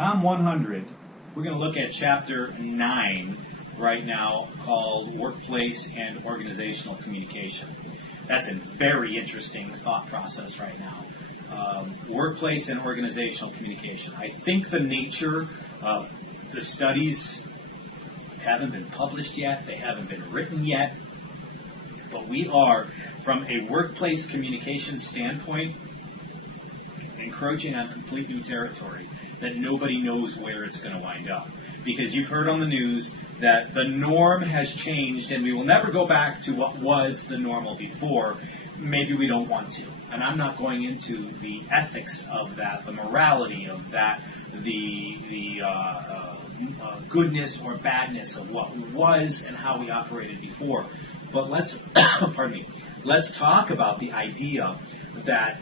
COM 100, we're going to look at Chapter 9 right now, called Workplace and Organizational Communication. That's a very interesting thought process right now. Workplace and organizational communication. I think the nature of the studies haven't been published yet, they haven't been written yet, but we are, from a workplace communication standpoint, encroaching on complete new territory that nobody knows where it's going to wind up. Because you've heard on the news that the norm has changed and we will never go back to what was the normal before. Maybe we don't want to. And I'm not going into the ethics of that, the morality of that, the goodness or badness of what was and how we operated before. But let's, pardon me, let's talk about the idea that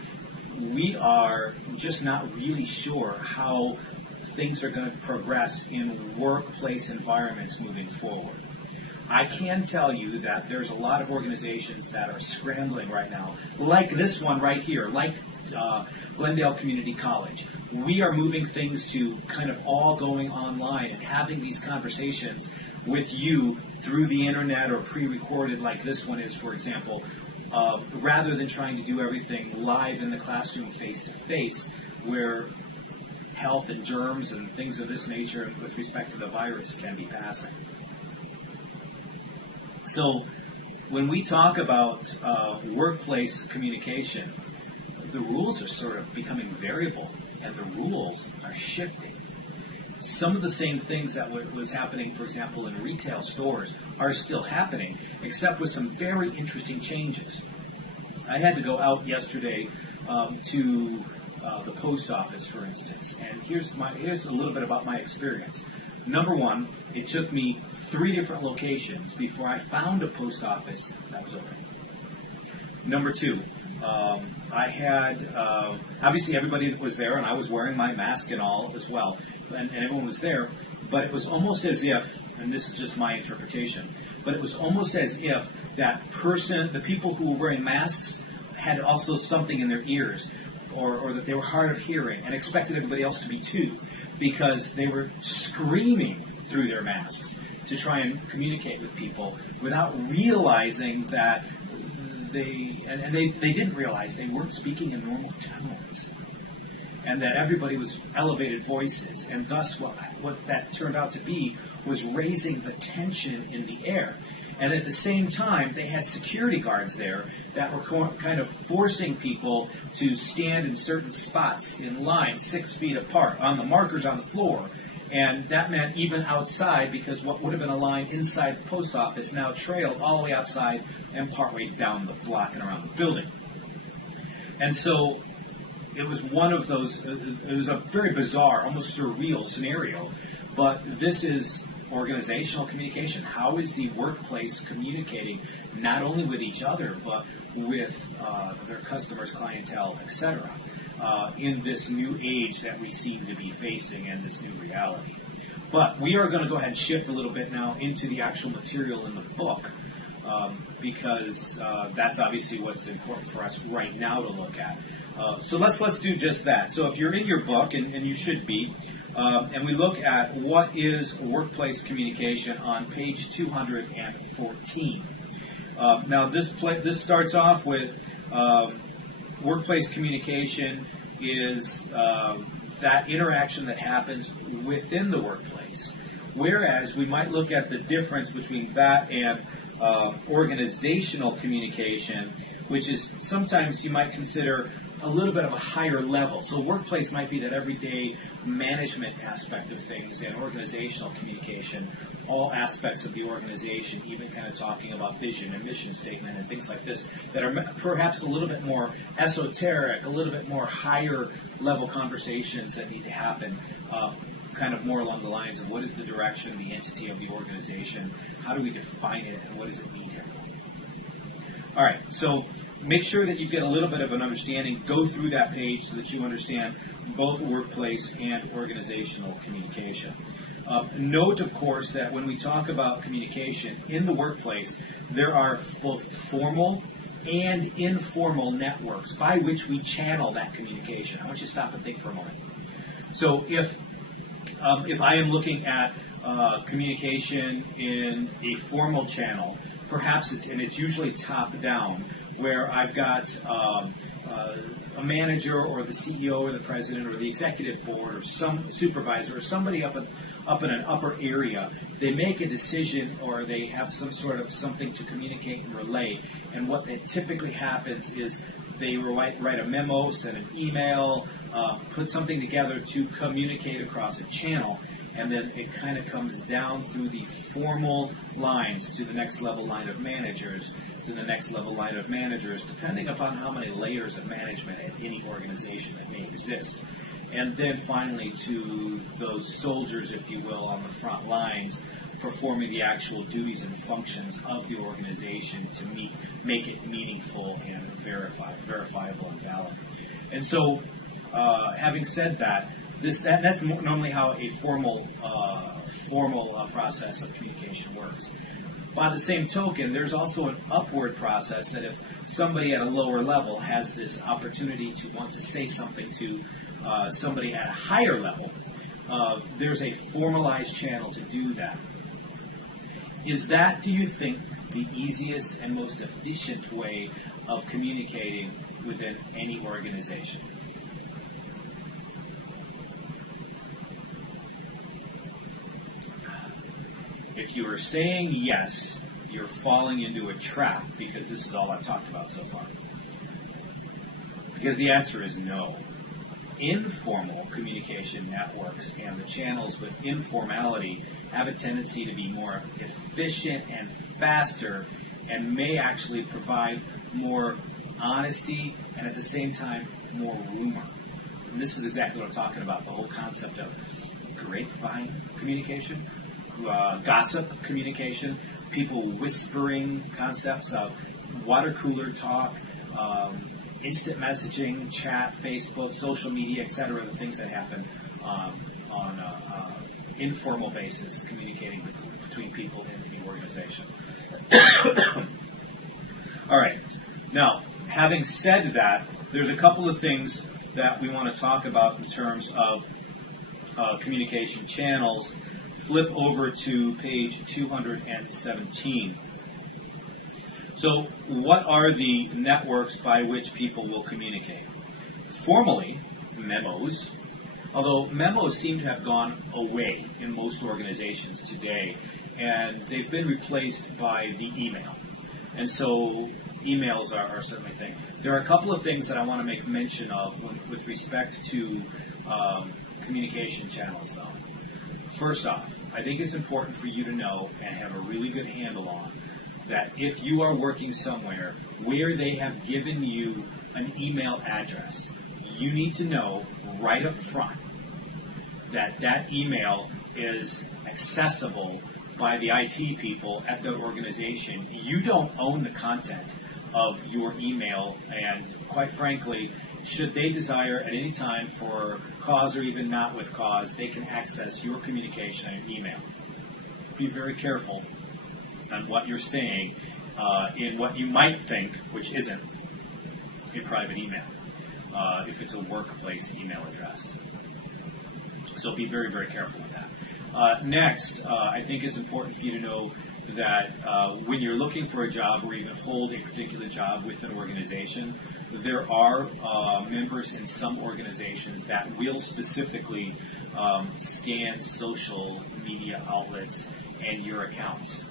we are just not really sure how things are going to progress in workplace environments moving forward. I can tell you that there's a lot of organizations that are scrambling right now, like this one right here, like Glendale Community College. We are moving things to kind of all going online and having these conversations with you through the internet or pre-recorded like this one is, for example, rather than trying to do everything live in the classroom face-to-face, where health and germs and things of this nature with respect to the virus can be passing. So when we talk about workplace communication, the rules are sort of becoming variable, and the rules are shifting. Some of the same things that was happening, for example, in retail stores are still happening, except with some very interesting changes. I had to go out yesterday to the post office, for instance, and here's a little bit about my experience. Number one, it took me 3 different locations before I found a post office that was open. Number 2, I had, obviously everybody was there, and I was wearing my mask and all as well, and everyone was there, but it was almost as if, and this is just my interpretation, but it was almost as if that person, the people who were wearing masks, had also something in their ears, or that they were hard of hearing, and expected everybody else to be too, because they were screaming through their masks to try and communicate with people without realizing that they didn't realize they weren't speaking in normal tones, and that everybody was elevated voices, and thus what that turned out to be was raising the tension in the air. And at the same time, they had security guards there that were kind of forcing people to stand in certain spots in line 6 feet apart on the markers on the floor. And that meant even outside, because what would have been a line inside the post office now trailed all the way outside and partway down the block and around the building. And so it was one of those, it was a very bizarre, almost surreal scenario. But this is organizational communication. How is the workplace communicating not only with each other, but with their customers, clientele, etc., in this new age that we seem to be facing and this new reality? But we are going to go ahead and shift a little bit now into the actual material in the book, because that's obviously what's important for us right now to look at. So let's do just that. So if you're in your book, and you should be, and we look at what is workplace communication on page 214. Now this starts off with workplace communication is that interaction that happens within the workplace, whereas we might look at the difference between that and organizational communication, which is sometimes you might consider a little bit of a higher level. So workplace might be that everyday management aspect of things, and organizational communication, all aspects of the organization, even kind of talking about vision and mission statement and things like this, that are perhaps a little bit more esoteric, a little bit more higher level conversations that need to happen, kind of more along the lines of what is the direction, the entity of the organization, how do we define it, and what does it mean to everyone? All right, so make sure that you get a little bit of an understanding. Go through that page so that you understand both workplace and organizational communication. Note, of course, that when we talk about communication in the workplace, there are both formal and informal networks by which we channel that communication. I want you to stop and think for a moment. So if If I am looking at communication in a formal channel, perhaps it's usually top down, where I've got a manager or the CEO or the president or the executive board or some supervisor or somebody up in an upper area. They make a decision or they have some sort of something to communicate and relay. And what that typically happens is they write a memo, send an email, put something together to communicate across a channel. And then it kind of comes down through the formal lines to the next level line of managers, to the next level line of managers, depending upon how many layers of management at any organization that may exist. And then finally to those soldiers, if you will, on the front lines, performing the actual duties and functions of the organization to make it meaningful and verifiable and valid. And so, having said that, that's normally how a formal process of communication works. By the same token, there's also an upward process that if somebody at a lower level has this opportunity to want to say something to somebody at a higher level, there's a formalized channel to do that. Is that, do you think, the easiest and most efficient way of communicating within any organization? If you are saying yes, you're falling into a trap, because this is all I've talked about so far. Because the answer is no. Informal communication networks and the channels with informality have a tendency to be more efficient and faster and may actually provide more honesty and at the same time more rumor. And this is exactly what I'm talking about, the whole concept of grapevine communication, gossip communication, people whispering concepts of water cooler talk, instant messaging, chat, Facebook, social media, etc., the things that happen on an informal basis, communicating between people in the organization. All right. Now, having said that, there's a couple of things that we want to talk about in terms of communication channels. Flip over to page 217. So, what are the networks by which people will communicate? Formally, memos, although memos seem to have gone away in most organizations today, and they've been replaced by the email. And so, emails are certainly a thing. There are a couple of things that I want to make mention of with respect to communication channels, though. First off, I think it's important for you to know and have a really good handle on that if you are working somewhere where they have given you an email address, you need to know right up front that that email is accessible by the IT people at the organization. You don't own the content of your email, and quite frankly, should they desire at any time for cause or even not with cause, they can access your communication and email. Be very careful on what you're saying in what you might think, which isn't a private email, if it's a workplace email address. So be very, very careful with that. Next, I think it's important for you to know that when you're looking for a job or even hold a particular job with an organization, there are members in some organizations that will specifically scan social media outlets and your accounts.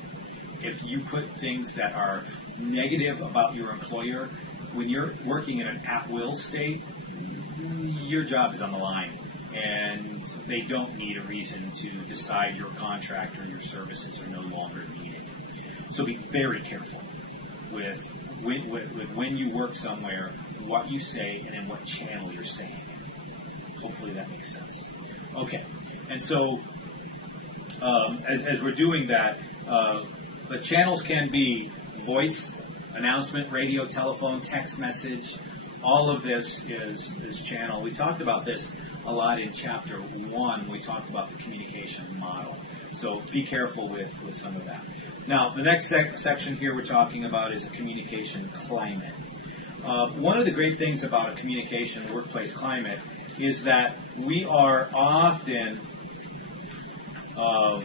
If you put things that are negative about your employer, when you're working in an at-will state, your job is on the line, and they don't need a reason to decide your contract or your services are no longer needed. So be very careful with when you work somewhere, what you say and in what channel you're saying it. Hopefully that makes sense. Okay, and so as we're doing that, the channels can be voice, announcement, radio, telephone, text message. All of this is channel. We talked about this a lot in Chapter 1. We talked about the communication model. So be careful with some of that. Now, the next section here we're talking about is a communication climate. One of the great things about a communication workplace climate is that we are often of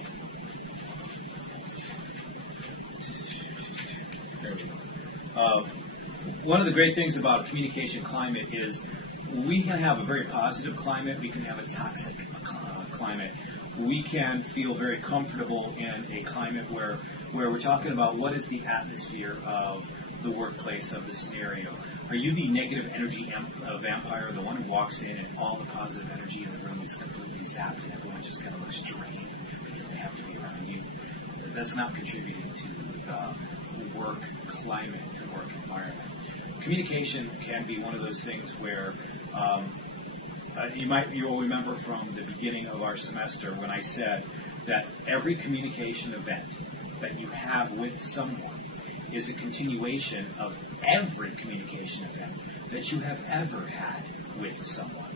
one of the great things about communication climate is we can have a very positive climate, we can have a toxic climate. We can feel very comfortable in a climate where we're talking about what is the atmosphere of the workplace, of the scenario. Are you the negative energy vampire, the one who walks in and all the positive energy in the room is completely zapped and everyone just kind of looks drained because they have to be around you? That's not contributing to the work climate and work environment. Communication can be one of those things where you'll remember from the beginning of our semester when I said that every communication event that you have with someone is a continuation of every communication event that you have ever had with someone.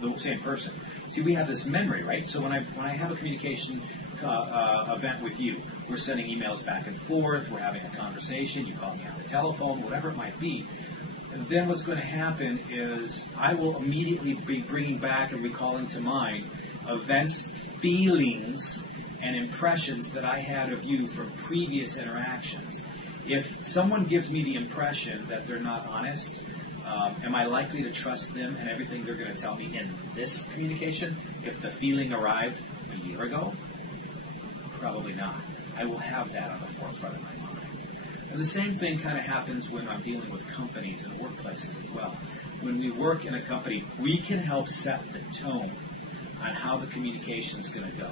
The same person. See, we have this memory, right? So when I have a communication event with you, we're sending emails back and forth, we're having a conversation, you call me on the telephone, whatever it might be. And then what's going to happen is I will immediately be bringing back and recalling to mind events, feelings, and impressions that I had of you from previous interactions. If someone gives me the impression that they're not honest, am I likely to trust them and everything they're going to tell me in this communication if the feeling arrived a year ago? Probably not. I will have that on the forefront of my mind. And the same thing kind of happens when I'm dealing with companies and workplaces as well. When we work in a company, we can help set the tone on how the communication is going to go.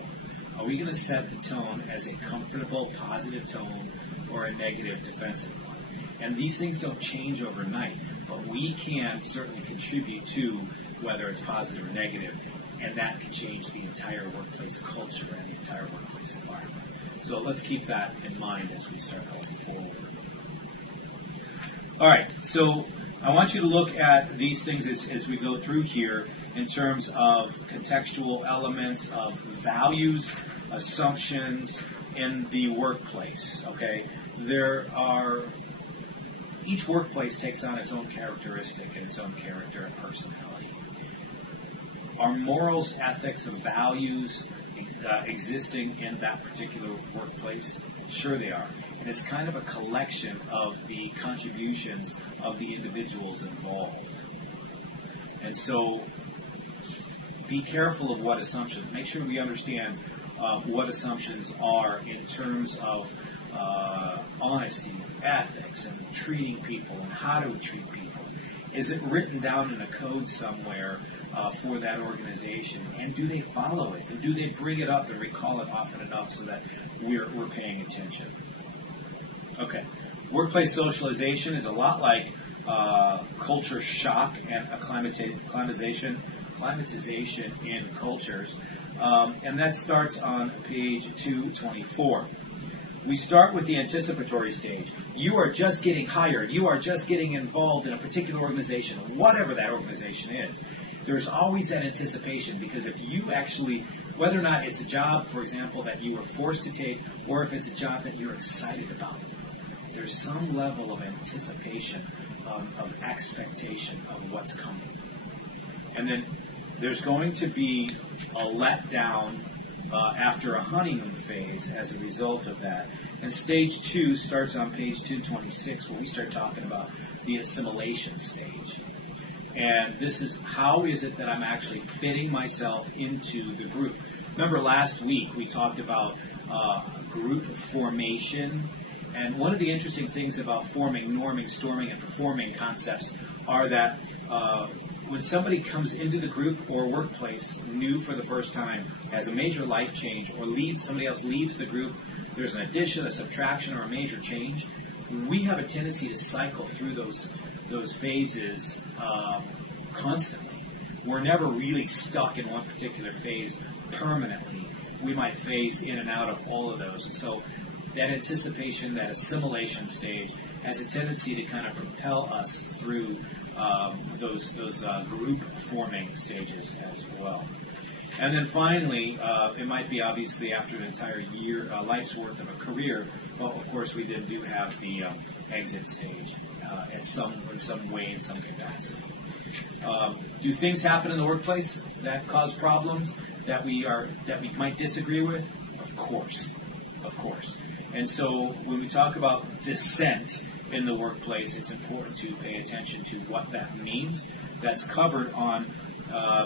Are we going to set the tone as a comfortable, positive tone or a negative, defensive one? And these things don't change overnight, but we can certainly contribute to whether it's positive or negative, and that can change the entire workplace culture and the entire workplace environment. So let's keep that in mind as we start going forward. All right, so I want you to look at these things as we go through here in terms of contextual elements of values, assumptions in the workplace, okay? Each workplace takes on its own characteristic and its own character and personality. Are morals, ethics, and values existing in that particular workplace? Sure they are. And it's kind of a collection of the contributions of the individuals involved. And so be careful of what assumptions. Make sure we understand what assumptions are in terms of honesty, ethics, and treating people, and how do we treat people. Is it written down in a code somewhere for that organization, and do they follow it, and do they bring it up and recall it often enough so that we're paying attention? Okay, workplace socialization is a lot like culture shock and acclimatization in cultures, and that starts on page 224. We start with the anticipatory stage. You are just getting hired. You are just getting involved in a particular organization, whatever that organization is. There's always that anticipation, because if you actually, whether or not it's a job, for example, that you were forced to take, or if it's a job that you're excited about, there's some level of anticipation, of expectation of what's coming. And then there's going to be a letdown after a honeymoon phase as a result of that. And stage 2 starts on page 226, where we start talking about the assimilation stage. And this is, how is it that I'm actually fitting myself into the group? Remember last week we talked about group formation. And one of the interesting things about forming, norming, storming, and performing concepts are that when somebody comes into the group or workplace new for the first time, has a major life change, or somebody else leaves the group, there's an addition, a subtraction, or a major change, we have a tendency to cycle through those phases constantly. We're never really stuck in one particular phase permanently. We might phase in and out of all of those. And so that anticipation, that assimilation stage, has a tendency to kind of propel us through those group forming stages as well. And then finally, it might be obviously after an entire year, life's worth of a career. Well, of course, we then do have the exit stage in some way, in some capacity. Do things happen in the workplace that cause problems? that we might disagree with? Of course. And so when we talk about dissent in the workplace, it's important to pay attention to what that means. That's covered on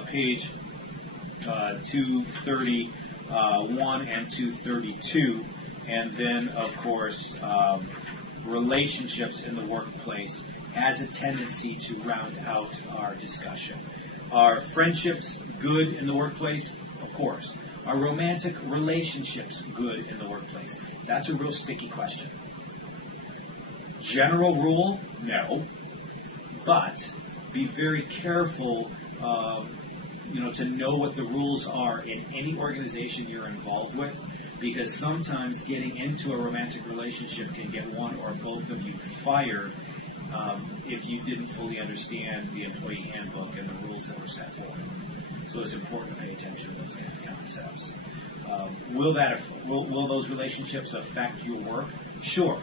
page 231 and 232. And then, of course, relationships in the workplace has a tendency to round out our discussion. Are friendships good in the workplace? Of course. Are romantic relationships good in the workplace? That's a real sticky question. General rule, no. But be very careful, to know what the rules are in any organization you're involved with, because sometimes getting into a romantic relationship can get one or both of you fired if you didn't fully understand the employee handbook and the rules that were set forth. So it's important to pay attention to those kind of concepts. Will those relationships affect your work? Sure.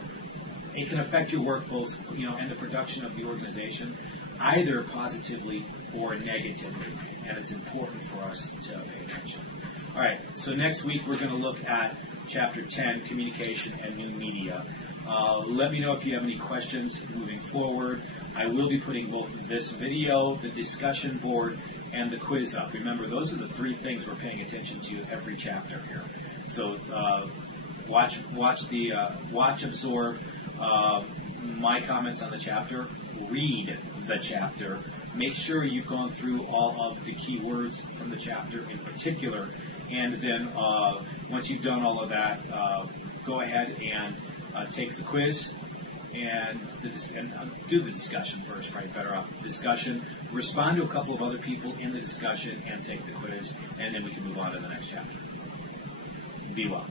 It can affect your work both, and the production of the organization, either positively or negatively. And it's important for us to pay attention. All right, so next week we're going to look at Chapter 10, Communication and New Media. Let me know if you have any questions moving forward. I will be putting both this video, the discussion board, and the quiz up. Remember, those are the three things we're paying attention to every chapter here. So watch, absorb my comments on the chapter, read the chapter, make sure you've gone through all of the key words from the chapter in particular, and then once you've done all of that, go ahead and take the quiz and do the discussion first, probably better off discussion. Respond to a couple of other people in the discussion and take the quiz, and then we can move on to the next chapter. Be well.